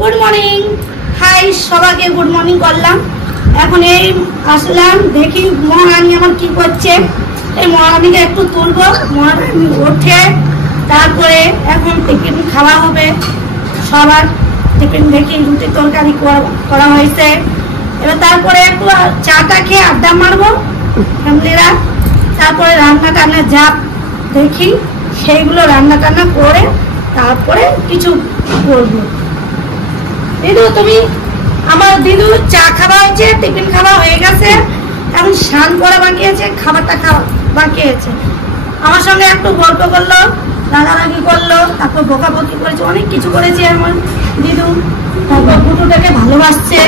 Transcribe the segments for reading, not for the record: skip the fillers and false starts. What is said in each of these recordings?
Good morning. High সবাইকে good morning করলাম। এখন এই আসলাম, দেখি মহারানী আমার কি করছে। এই মহারানীকে একটু তুলবো। মহারানী ওঠে, তারপরে এখন টিফিন খাওয়া হবে। সবার টিফিন দেখি রুটি তরকারি করা হয়েছে। এবার তারপরে একটু চাটা খেয়ে আড্ডা মারবো ফ্যামিলিরা। তারপরে রান্না টান্না যা দেখি সেইগুলো রান্না টান্না করে তারপরে কিছু করবো। দিদু তুমি আমার দিদু চা খাওয়া হয়েছে, টিফিন খাওয়া হয়ে গেছে, এখন স্নান করা বাকি আছে, খাবারটা খাওয়া বাকি আছে। আমার সঙ্গে একটু গল্প করলো, রাগারাগি করলো, তারপর বকাবকি করেছে, অনেক কিছু করেছে আমার দিদু। তারপর কুটুটাকে ভালোবাসছে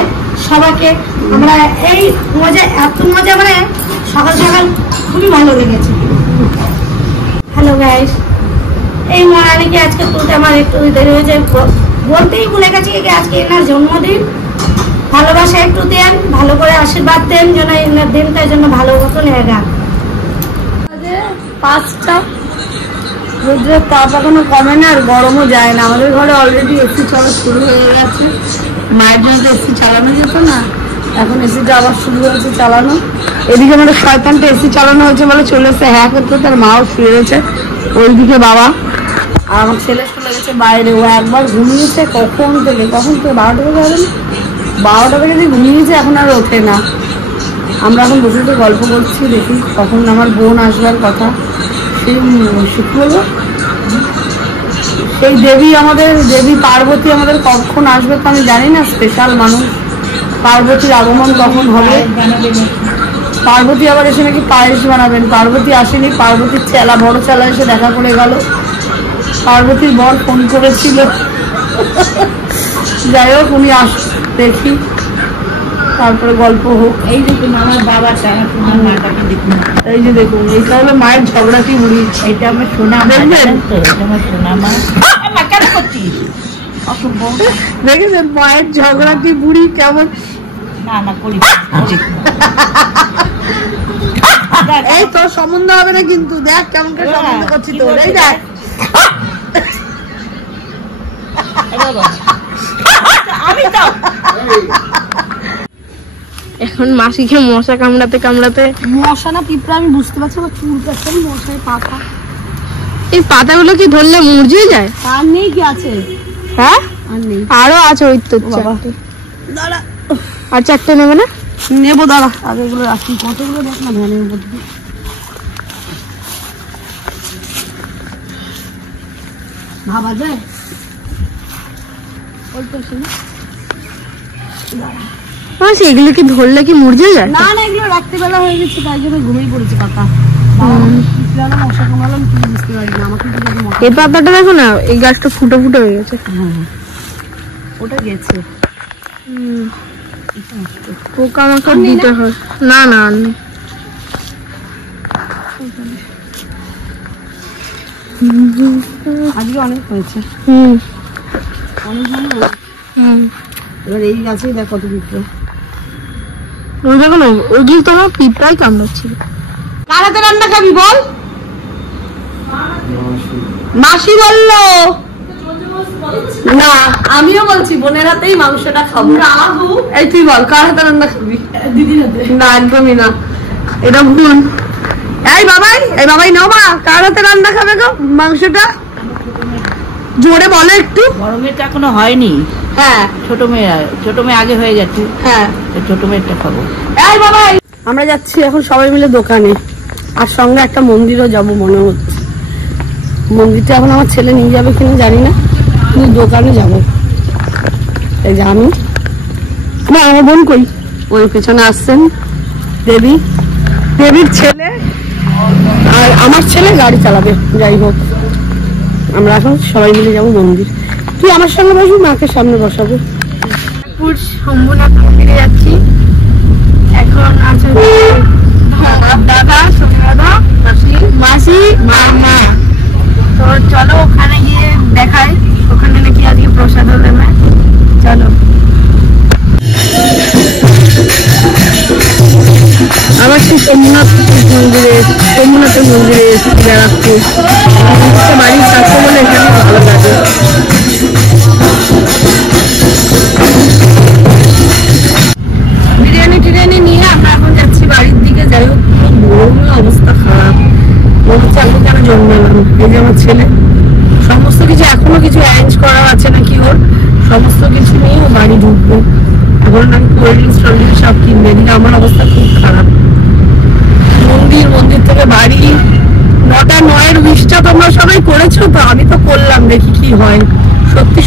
সবাইকে। আমরা এই মজা, এত মজা, মানে সকাল সকাল খুবই ভালো লেগেছে। হ্যালো গাইস, এই মহারানীকে আজকে তুলতে আমার একটু দেরি হয়েছে, বলতেই ভুলে গেছি আজকে এনার জন্মদিন। ভালোবাসা একটু দেন, ভালো করে আশীর্বাদ দেন যেন এনার দিনটার জন্য ভালো মতন এগান। 5টা, রোদ্রের তাপ এখনো কমে না, আর গরমও যায় না। আমাদের ঘরে অলরেডি এসি চলা শুরু হয়ে গেছে। মায়ের জন্য তো এসি চালানো যেত না, এখন এসিটা আবার শুরু হয়েছে চালানো। এদিকে আমাদের শয়তানটা এসি চালানো হয়েছে বলে চলে এসে হ্যাঁ করতে, তার মাও শুয়ে রয়েছে ওইদিকে বাবা। আর আমার ছেলে চলে গেছে বাইরে, ও একবার ঘুমিয়েছে কখন থেকে 12টা থেকে যাবে না, 12টা থেকে যে ঘুমিয়েছে এখন আর ওঠে না। আমরা এখন বসে বসে গল্প করছি, দেখি কখন আমার বোন আসবার কথা। সেই বলবো সেই দেবী, আমাদের দেবী পার্বতী আমাদের কখন আসবে তো আমি জানি না। স্পেশাল মানুষ, পার্বতীর আগমন কখন হবে। পার্বতী আবার এসে নাকি পায়েস বানাবেন। পার্বতী আসেনি, পার্বতীর চেলা, বড় চেলা এসে দেখা করে গেল। পার্বতীর বর ফোন করেছিল, যাই হোক উনি আস, দেখি তারপরে গল্প হোক। এই দেখুন আমার বাবাটা, আমার মাটাকে দেখুন, এই যে দেখুন এইটা হলো মায়ের ঝগড়াটি বুড়ি। এটা আমার সোনা মা, আমার সোনা মা। কেন করছিস? দেখেছেন মায়ের ঝগড়াটি বুড়ি কেমন? না না করি। এই তোর সম্বন্ধ হবে না কিন্তু, দেখ কেমন করে সম্বন্ধ করছি তোর। এই দেখ আমি তো এখন মাসিকে মশা কামড়াতে কামড়াতে, মশা না পিঁপড়া আমি বুঝতে পারছি, আমার চুল কাটছে মশার পাতা। এই পাতাগুলো কি ধরলে মুরঝিয়ে যায়? আর নেই কি আছে? হ্যাঁ আর নেই, আরো আছে ওই তো দাঁড়া। আর চারটে নেবে না? নেবো, দাঁড়া আগে এগুলো রাখি। কতগুলো দেখ না ভ্যানের মধ্যে। ভাবা যায় মাসি এগুলো কি ধরলে কি মুরঝিয়ে যায়? না না, এগুলো রাত্রে বেলা হয়ে গেছে, তাই জন্য ঘুমিয়ে পড়েছে পাতা। মশা কামড়ালাম কি বুঝতে পারি না। আমাকে এই পাতাটা দেখো না, এই গাছটা ফুটো ফুটো হয়ে গেছে। ওটা গেছে। পোকামাকড় দিতে হয় না। না আর নেই। আজকে অনেক হয়েছে, অনেক মানে। এবার এই গাছেই দেখ কত পিঁপড়ে। ওই দেখো না, ওইগুলো তো আমার পিঁপড়াই কামড়াচ্ছিল। কার হাতে রান্না খাবি বল? মাসি বললো না, আমিও বলছি বোনের হাতেই মাংসটা খাবো। এই তুই বল কার হাতে রান্না খাবি? দিদির হাতে। না একদমই না, এটা ভুল। এই বাবাই নাও মা, কার হাতে রান্না খাবে গো মাংসটা? জোরে বলো একটু। বড় মেয়েটা এখনো হয়নি। হ্যাঁ ছোট মেয়ে আগে হয়ে গেছে। হ্যাঁ, ছোট মেয়েটা খাবো। এই বাবাই, আমরা যাচ্ছি এখন সবাই মিলে দোকানে, আর সঙ্গে একটা মন্দিরও যাব মনে হচ্ছে। মন্দিরটা এখন আমার ছেলে নিয়ে যাবে কিনা জানি না, কিন্তু দোকানে যাবো। এই যে আমি না, আমার বোন কই, ওই পেছনে আসছেন দেবীর ছেলে, আর আমার ছেলে গাড়ি চালাবে। যাই হোক আমরা এখন সবাই মিলে যাবো মন্দির। তুই আমার সঙ্গে বসবি, মাকে সামনে বসাবো। শম্ভুনাথ মন্দিরে যাচ্ছি এখন। আছে দাদা, সোনা দাদা, মাসি, মা। তো চলো ওখানে গিয়ে দেখাই, ওখানে নাকি আজকে প্রসাদ দেবে। চলো। আবার সেই সোমনাথের মন্দিরে বেড়াচ্ছি। বাড়ির কাছে বলে এখানে ভালো লাগে। এই যে আমার ছেলে, সমস্ত কিছু এখনো কিছু অ্যারেঞ্জ করা আছে নাকি ওর, সমস্ত কিছু নিয়ে ও বাড়ি ঢুকবো। এখন আমি কোল্ড ড্রিঙ্কস সব কিনবে, এদিকে আমার অবস্থা খুব খারাপ। মন্দির থেকে বাড়ি 9:09 উইশটা তোমরা সবাই করেছো তো, আমি তো করলাম, দেখি কি হয়।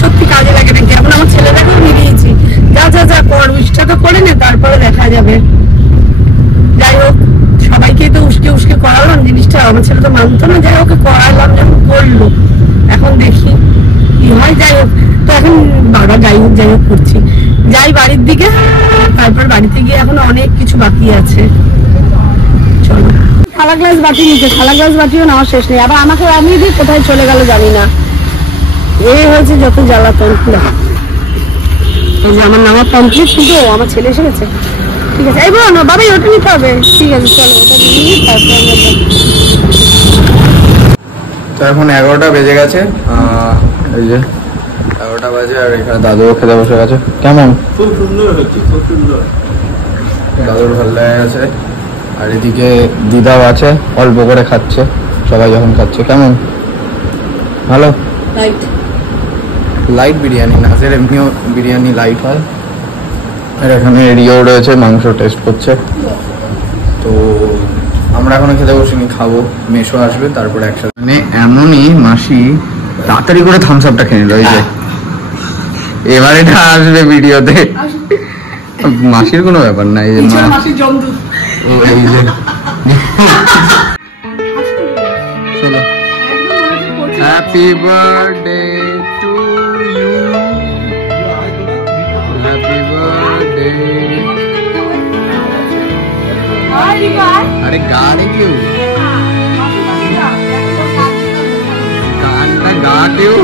সত্যি কাজে লাগে নাকি। এখন আমার ছেলেটাকেও মিলিয়েছি, যা কর, উইশটা তো করে নে, তারপরে দেখা যাবে। যাই হোক, সবাইকে তো উস্কে করালাম জিনিসটা, আমার ছেলে তো মানতো না, যাই হোক করালাম, যখন করলো এখন দেখি কি হয়। যাই হোক, তো এখন বাবা যাই হোক করছি, যাই বাড়ির দিকে, তারপর বাড়িতে গিয়ে এখন অনেক কিছু বাকি আছে। চলো, থালা গ্লাস বাটি নিচে, থালা গ্লাস বাটিও নেওয়ার শেষ নেই, আবার আমাকে আনিয়ে দিয়ে কোথায় চলে গেল জানি না। এই হয়েছে যত জ্বালাতন। এই যে আমার নামা কমপ্লিট, কিন্তু আমার ছেলে এসে গেছে। ঠিক আছে, এই বলো না বাবাই, ওটা নিতে হবে। ঠিক আছে, চলো ওটা নিয়ে তারপর। তো এখন 11টা বেজে গেছে, এই যে 11টা বাজে, আর এখানে দাদুও খেতে বসে গেছে। কেমন? খুব সুন্দর হচ্ছে, খুব সুন্দর। দাদুর ভালো লেগে গেছে, আর এদিকে দিদাও আছে, অল্প করে খাচ্ছে, সবাই যখন খাচ্ছে। কেমন? ভালো? লাইট বিরিয়ানি, নাচের এমনিও বিরিয়ানি লাইট হয়। আর এখানে রিও রয়েছে, মাংস টেস্ট করছে। তো আমরা এখনো খেতে বসিনি, খাবো, মেশো আসবে তারপরে একসাথে। মানে এমনই মাসি তাড়াতাড়ি করে থামস আপটা খেয়ে নিল, এই যে এবার এটা আসবে ভিডিওতে। মাসির কোনো ব্যাপার না, এই যে এই যে চলো, happy birthday to you, happy birthday. अरे गा नहीं क्यों, गाना गा क्यों?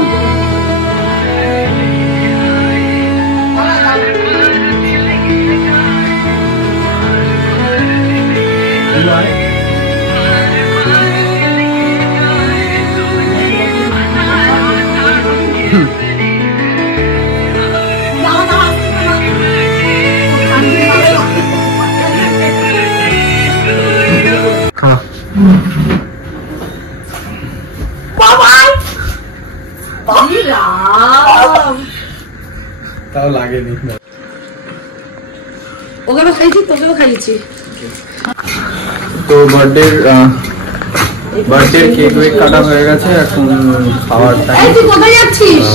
তাও লাগেনি, ওখানে খাইছি, তোকেও খাইছি। তো বার্থডের কেক ওয়েক কাটা হয়ে গেছে, এখন খাওয়ার টাইম। কোথায় যাচ্ছিস?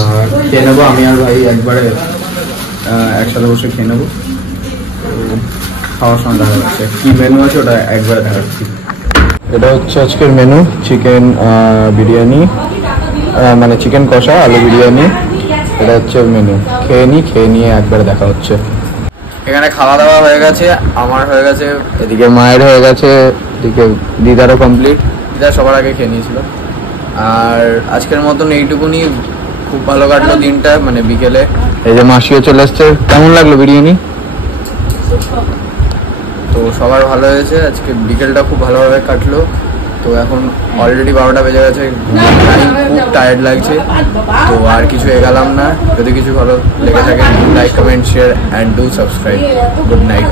খেয়ে নেবো, আমি আর ভাই একবারে একসাথে বসে খেয়ে নেবো। খাওয়ার সময় দেখা যাচ্ছে কি মেনু আছে, ওটা একবারে দেখাচ্ছি। এটা হচ্ছে আজকের মেনু, চিকেন বিরিয়ানি, মানে চিকেন কষা, আলু বিরিয়ানি, এটা হচ্ছে মেনু। খেয়ে নিয়ে একবারে দেখা হচ্ছে। এখানে খাওয়া দাওয়া হয়ে গেছে, আমার হয়ে গেছে, এদিকে মায়ের হয়ে গেছে, এদিকে দিদারও কমপ্লিট। দিদা সবার আগে খেয়ে নিয়েছিল। আর আজকের মতন এইটুকুনি, খুব ভালো কাটলো দিনটা, মানে বিকেলে। এই যে মাসিও চলে এসছে। কেমন লাগলো বিরিয়ানি? তো সবার ভালো হয়েছে, আজকে বিকেলটা খুব ভালোভাবে কাটলো। তো এখন অলরেডি 12টা বেজে গেছে, খুব টায়ার্ড লাগছে। তো আর কিছু এগালাম না। যদি কিছু ভালো লেগে থাকে, like, comment, share and do subscribe. Good night.